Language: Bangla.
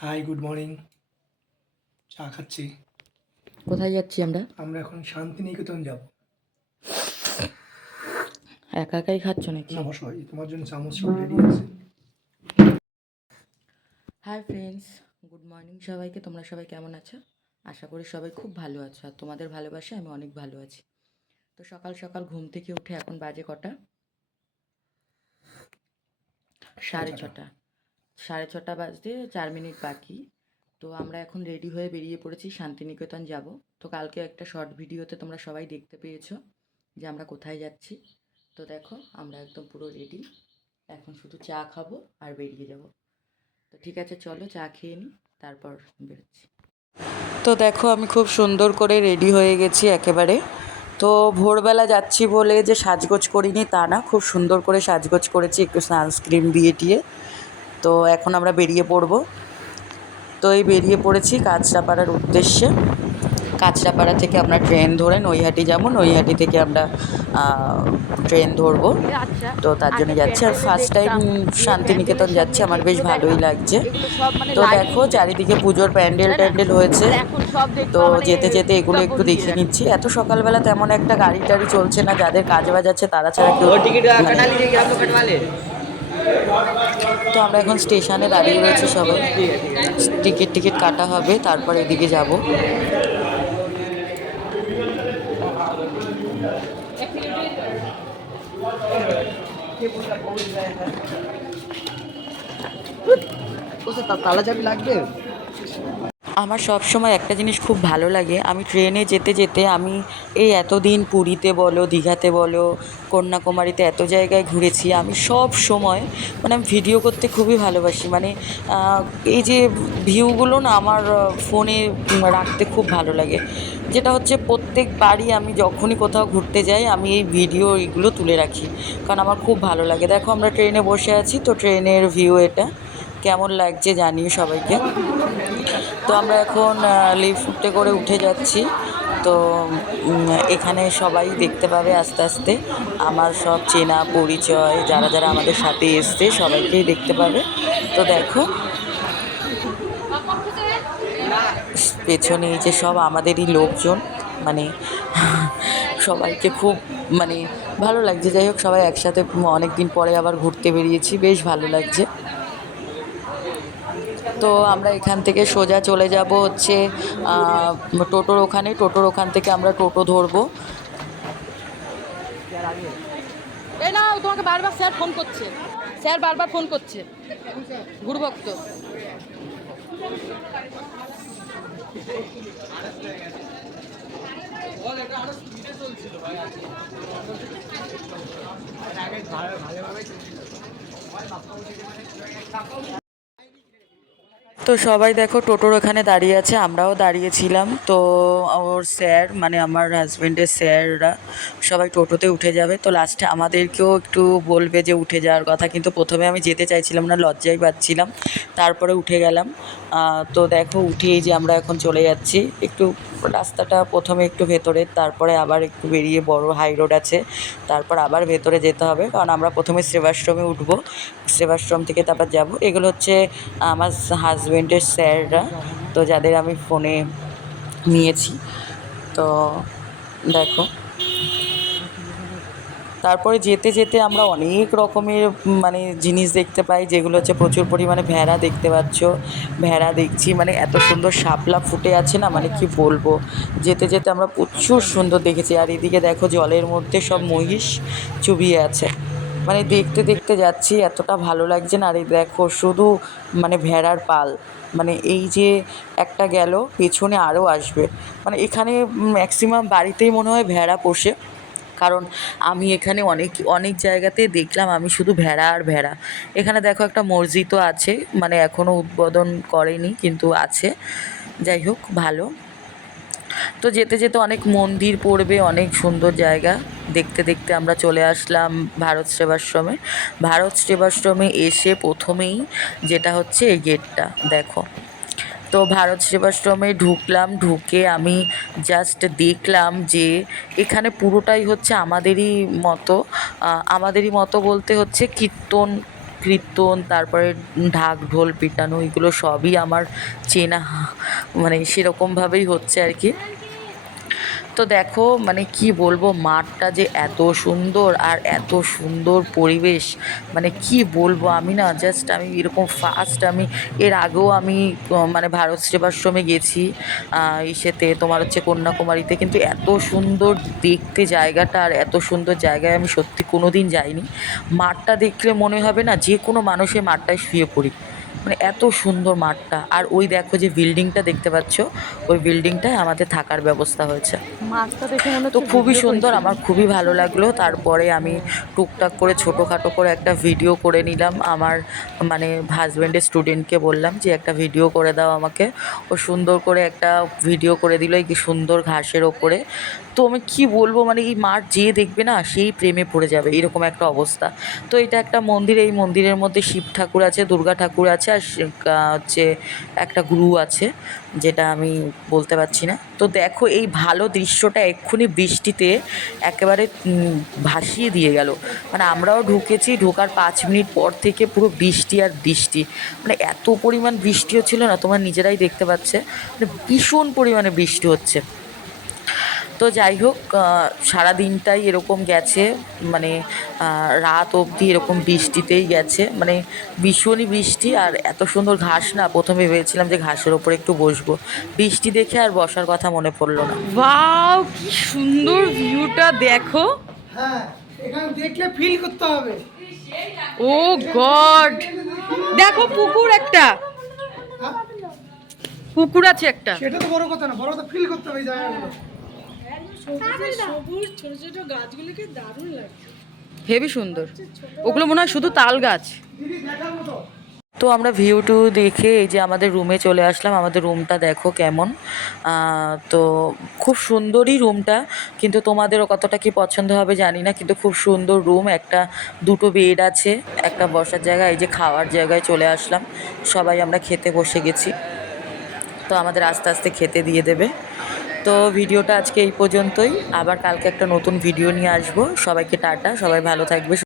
হাই গুড মর্নিং চা খাচ্ছি। কোথায় যাচ্ছি আমরা? আমরা এখন শান্তিনিকেতন যাব। একা একাই খাচ্ছ নাকি? না বসো তোমার জন্য চামচ সব রেডি আছে। হাই ফ্রেন্ডস গুড মর্নিং সবাইকে। তোমরা সবাই কেমন আছো? আশা করি সবাই খুব ভালো আছো। আর তোমাদের ভালোবাসে আমি অনেক ভালো আছি। তো সকাল সকাল ঘুম থেকে উঠে এখন বাজে কটা? সাড়ে ছটা। সাড়ে ছটা বাজতে চার মিনিট বাকি। তো আমরা এখন রেডি হয়ে বেরিয়ে পড়েছি, শান্তিনিকেতন যাব। তো কালকে একটা শর্ট ভিডিওতে তোমরা সবাই দেখতে পেয়েছ যে আমরা কোথায় যাচ্ছি। তো দেখো, আমরা একদম পুরো রেডি। এখন শুধু চা খাব আর বেরিয়ে যাব। তো ঠিক আছে, চলো চা খেয়ে নিই তারপর বেরোচ্ছি। তো দেখো, আমি খুব সুন্দর করে রেডি হয়ে গেছি একেবারে। তো ভোরবেলা যাচ্ছি বলে যে সাজগোজ করিনি তা না, খুব সুন্দর করে সাজগোজ করেছি, একটু সানস্ক্রিন দিয়ে টিয়ে। তো এখন আমরা বেরিয়ে পড়ব। তো এই বেরিয়ে পড়েছি কাঁচরাপাড়ার উদ্দেশ্যে। কাঁচরাপাড়া থেকে আমরা ট্রেন ধরে নৈহাটি যাব। নৈহাটি থেকে আমরা ট্রেন ধরবো। তো তার জন্য যাচ্ছি। আর ফার্স্ট টাইম শান্তিনিকেতন যাচ্ছি। আমার বেশ ভালোই লাগছে। তো দেখো চারিদিকে পুজোর প্যান্ডেল ট্যান্ডেল হয়েছে। তো যেতে যেতে এগুলো একটু দেখে নিচ্ছি। এত সকালবেলা তেমন একটা গাড়ি টাড়ি চলছে না। যাদের কাজ বাজ আছে তারা ছাড়া কেউ মানে- তো আমরা এখন স্টেশনে দাঁড়িয়ে রয়েছি সবাই। টিকিট টিকিট কাটা হবে, তারপর এদিকে যাব। তালা চাবি লাগবে? আমার সব সময় একটা জিনিস খুব ভালো লাগে। আমি ট্রেনে যেতে যেতে আমি এই এতদিন পুরীতে বলো, দীঘাতে বলো, কন্যাকুমারীতে এত জায়গায় ঘুরেছি, আমি সব সময় মানে আমি ভিডিও করতে খুবই ভালোবাসি। মানে এই যে ভিউগুলো না আমার ফোনে রাখতে খুব ভালো লাগে। যেটা হচ্ছে প্রত্যেকবারই আমি যখনই কোথাও ঘুরতে যাই, আমি এই ভিডিও এইগুলো তুলে রাখি। কারণ আমার খুব ভালো লাগে। দেখো আমরা ট্রেনে বসে আছি, তো ট্রেনের ভিউ এটা। কেমন লাগছে জানিও সবাইকে। তো আমরা এখন লিফটে করে উঠে যাচ্ছি। তো এখানে সবাই দেখতে পাবে আস্তে আস্তে আমার সব চেনা পরিচয়, যারা যারা আমাদের সাথে এসছে, সবাইকেই দেখতে পাবে। তো দেখো, পেছনে যে সব আমাদেরই লোকজন মানে সবাইকে খুব মানে ভালো লাগছে। যাই হোক, সবাই একসাথে অনেক দিন পরে আবার ঘুরতে বেরিয়েছি। বেশ ভালো লাগছে। তো আমরা এখান থেকে সোজা চলে যাব হচ্ছে টোটোর ওখানে। টোটোর ওখান থেকে আমরা টোটো ধরবো। এই না তোমাকে বারবার স্যার ফোন করছে। স্যার বারবার ফোন করছে। গুরুভক্ত। তো সবাই দেখো, টোটোর ওখানে দাঁড়িয়ে আছে, আমরাও দাঁড়িয়েছিলাম। তো ওর স্যার মানে আমার হাজব্যান্ডের স্যাররা সবাই টোটোতে উঠে যাবে। তো লাস্টে আমাদেরকেও একটু বলবে যে উঠে যাওয়ার কথা, কিন্তু প্রথমে আমি যেতে চাইছিলাম না লজ্জাই পাচ্ছিলাম। তারপরে উঠে গেলাম। তো দেখো উঠেই যে আমরা এখন চলে যাচ্ছি। একটু রাস্তাটা প্রথমে একটু ভেতরে, তারপরে আবার একটু বেরিয়ে বড় হাই রোড আছে। তারপর আবার ভেতরে যেতে হবে, কারণ আমরা প্রথমে সেবাশ্রমে উঠবো। সেবাশ্রম থেকে তারপর যাব। এগুলো হচ্ছে আমার হাজব্যান্ডের স্যাররা, তো যাদের আমি ফোনে নিয়েছি। তো দেখো। তারপরে যেতে যেতে আমরা অনেক রকমের মানে জিনিস দেখতে পাই, যেগুলো হচ্ছে প্রচুর পরিমাণে ভেড়া দেখতে পাচ্ছ, ভেড়া দেখছি মানে এত সুন্দর শাপলা ফুটে আছে না মানে কি বলব? যেতে যেতে আমরা প্রচুর সুন্দর দেখেছি, আর এদিকে দেখো জলের মধ্যে সব মহিষ চুবিয়ে আছে। মানে দেখতে দেখতে যাচ্ছি, এতটা ভালো লাগছে না। আর দেখো, শুধু মানে ভেড়ার পাল। মানে এই যে একটা গেল, পেছনে আরও আসবে। মানে এখানে ম্যাক্সিমাম বাড়িতেই মনে হয় ভেড়া পোষে। কারণ আমি এখানে অনেক অনেক জায়গাতে দেখলাম আমি শুধু ভেড়া আর ভেড়া। এখানে দেখো একটা মসজিদও আছে মানে এখনও উদ্বোধন করেনি, কিন্তু আছে। যাই হোক, ভালো। তো যেতে যেতে অনেক মন্দির পড়বে, অনেক সুন্দর জায়গা। দেখতে দেখতে আমরা চলে আসলাম ভারত সেবাশ্রমে। ভারত সেবাশ্রমে এসে প্রথমেই যেটা হচ্ছে এই গেটটা, দেখো। তো ভারত সেবাশ্রমে ঢুকলাম, ঢুকে আমি জাস্ট দেখলাম যে এখানে পুরোটাই হচ্ছে আমাদেরই মতো আমাদেরই মতো বলতে হচ্ছে কীর্তন কীর্তন তারপরে ঢাক ঢোল পিটানো এগুলো সবই আমার চেনা মানে সেরকমভাবেই হচ্ছে আর কি। তো দেখো মানে কি বলব, মাঠটা যে এত সুন্দর আর এত সুন্দর পরিবেশ মানে কি বলব আমি না জাস্ট আমি এরকম ফার্স্ট আমি, এর আগেও আমি মানে ভারত সেবাশ্রমে গেছি ইসেতে, তোমার হচ্ছে কন্যাকুমারীতে, কিন্তু এত সুন্দর দেখতে জায়গাটা আর এত সুন্দর জায়গায় আমি সত্যি কোনো দিন যাইনি। মাঠটা দেখলে মনে হবে না, যে কোনো মানুষের মাঠটায় শুয়ে পড়ি। মানে এত সুন্দর মাঠটা। আর ওই দেখো যে বিল্ডিংটা দেখতে পাচ্ছ ওই বিল্ডিংটায় আমাদের থাকার ব্যবস্থা হয়েছে। মাছটা দেখে মনে তো খুবই সুন্দর আমার খুবই ভালো লাগল। তারপরে আমি টুকটাক করে ছোটোখাটো করে একটা ভিডিও করে নিলাম। আমার মানে হাজব্যান্ডের স্টুডেন্টকে বললাম যে একটা ভিডিও করে দাও আমাকে। ও সুন্দর করে একটা ভিডিও করে দিল এই সুন্দর ঘাসের ওপরে। তো আমি কি বলব মানে এই মাঠ যে দেখবে না সেই প্রেমে পড়ে যাবে এরকম একটা অবস্থা। তো এটা একটা মন্দির এই মন্দিরের মধ্যে শিব ঠাকুর আছে দুর্গা ঠাকুর আছে আর সে- হচ্ছে একটা গুরু আছে, যেটা আমি বলতে পারছি না। তো দেখো এই ভালো দৃশ্যটা এক্ষুনি বৃষ্টিতে একেবারে ভাসিয়ে দিয়ে গেল। মানে আমরাও ঢুকেছি, ঢোকার পাঁচ মিনিট পর থেকে পুরো বৃষ্টি আর বৃষ্টি। মানে এত পরিমাণ বৃষ্টি হচ্ছিল না, তোমরা নিজেরাই দেখতে পাচ্ছে। মানে ভীষণ পরিমাণে বৃষ্টি হচ্ছে। তো যাই হোক সারা দিনটাই এরকম গেছে মানে রাত অবধি এরকম বৃষ্টিতেই গেছে মানে ভীষণই বৃষ্টি আর এত সুন্দর ঘাস না প্রথমে ভেবেছিলাম যে ঘাসের ওপরে একটু বসবো বৃষ্টি দেখে আর বসার কথা মনে পড়ল না। ওয়াও কি সুন্দর ভিউটা দেখো। হ্যাঁ এখানে দেখলে ফিল করতে হবে। ও গড দেখো পুকুর একটা। পুকুর আছে একটা। সেটা তো বড় কথা না বড় কথা ফিল করতে হবে হেভি সুন্দর। ওগুলো মনে হয় শুধু তাল গাছ। তো আমরা ভিউ টু দেখে এই যে আমাদের রুমে চলে আসলাম। আমাদের রুমটা দেখো কেমন। তো খুব সুন্দরই রুমটা কিন্তু তোমাদেরও কতটা কি পছন্দ হবে জানি না। কিন্তু খুব সুন্দর রুম একটা দুটো বেড আছে একটা বসার জায়গা এই যে খাওয়ার জায়গায় চলে আসলাম। সবাই আমরা খেতে বসে গেছি। তো আমাদের আস্তে আস্তে খেতে দিয়ে দেবে। তো ভিডিওটা আজকে এই পর্যন্তই। আবার কালকে একটা নতুন ভিডিও নিয়ে আসব। সবাইকে টাটা, সবাই ভালো থাকবে